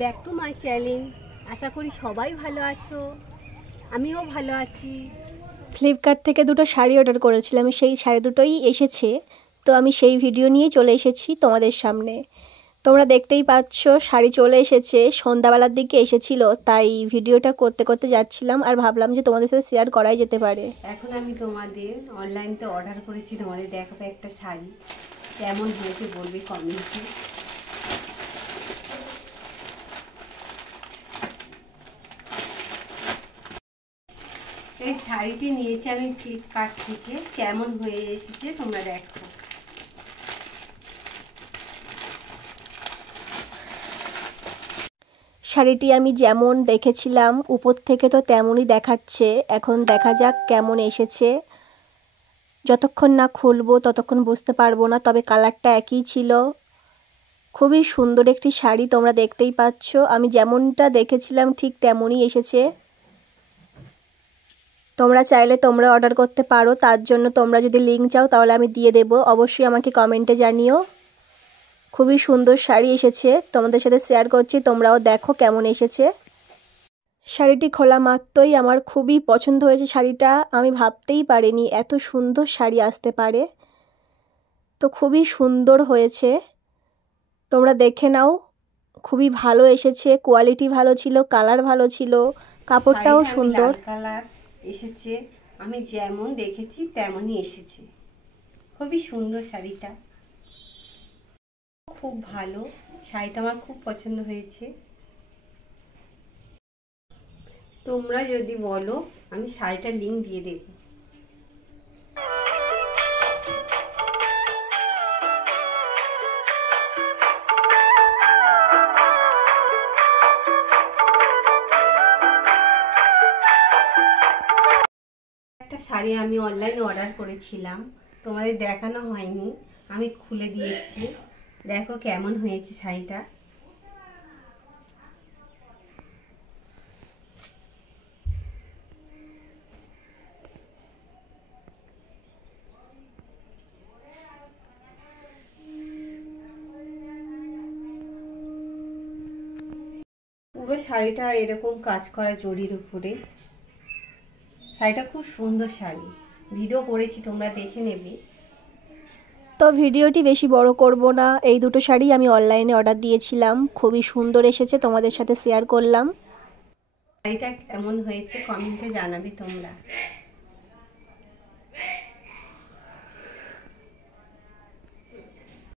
Back to my channel. আশা করি সবাই ভালো আছো, আমিও ভালো আছি। ফ্লিপকার্ট থেকে দুটো শাড়ি অর্ডার করেছিলাম, সেই শাড়ি দুটোই এসেছে। তো আমি সেই ভিডিও নিয়ে চলে এসেছি তোমাদের সামনে। তোমরা দেখতেই পাচ্ছ শাড়ি চলে এসেছে, সন্ধ্যাবেলার দিকে এসেছিল, তাই ভিডিওটা করতে করতে যাচ্ছিলাম আর ভাবলাম যে তোমাদের সাথে শেয়ার করাই যেতে পারে। এখন আমি তোমাদের অনলাইনতে অর্ডার করেছি, তোমাদের দেখাবো একটা শাড়ি কেমন হয়েছে বলবে কমেন্টে। এই শাড়িটি নিয়েছি আমি ফ্লিপকার্ট থেকে, কেমন হয়ে এসেছে তোমরা দেখো। শাড়িটি আমি যেমন দেখেছিলাম উপর থেকে তো তেমনই দেখাচ্ছে, এখন দেখা যাক কেমন এসেছে। যতক্ষণ না খুলবো ততক্ষণ বুঝতে পারবো না, তবে কালারটা একই ছিল। খুবই সুন্দর একটি শাড়ি, তোমরা দেখতেই পাচ্ছ আমি যেমনটা দেখেছিলাম ঠিক তেমনই এসেছে। তোমরা চাইলে তোমরা অর্ডার করতে পারো, তার জন্য তোমরা যদি লিঙ্ক চাও তাহলে আমি দিয়ে দেবো, অবশ্যই আমাকে কমেন্টে জানিও। খুবই সুন্দর শাড়ি এসেছে, তোমাদের সাথে শেয়ার করছি, তোমরাও দেখো কেমন এসেছে। শাড়িটি খোলা মাত্রই আমার খুবই পছন্দ হয়েছে শাড়িটা, আমি ভাবতেই পারিনি এত সুন্দর শাড়ি আসতে পারে। তো খুবই সুন্দর হয়েছে, তোমরা দেখে নাও। খুবই ভালো এসেছে, কোয়ালিটি ভালো ছিল, কালার ভালো ছিল, কাপড়টাও সুন্দর। কালার এসেছে, আমি যেমন দেখেছি তেমনই এসেছে। খুবই সুন্দর শাড়িটা, খুব ভালো শাড়িটা, আমার খুব পছন্দ হয়েছে। তোমরা যদি বলো আমি শাড়িটার লিঙ্ক দিয়ে দেব। একটা শাড়ি আমি অনলাইনে অর্ডার করেছিলাম, তোমাদের দেখানো হয়নি, আমি খুলে দিয়েছি, দেখো কেমন হয়েছে শাড়িটা। পুরো শাড়িটা এরকম কাজ করা জরির উপরে, শাড়িটা খুব সুন্দর শাড়ি, ভিডিও করেছি তোমরা দেখে নেবে। তো ভিডিওটি বেশি বড় করব না, এই দুটো শাড়ি আমি অনলাইনে অর্ডার দিয়েছিলাম, খুবই সুন্দর এসেছে, তোমাদের সাথে শেয়ার করলাম। শাড়িটা কেমন হয়েছে কমেন্টে জানাবে তোমরা।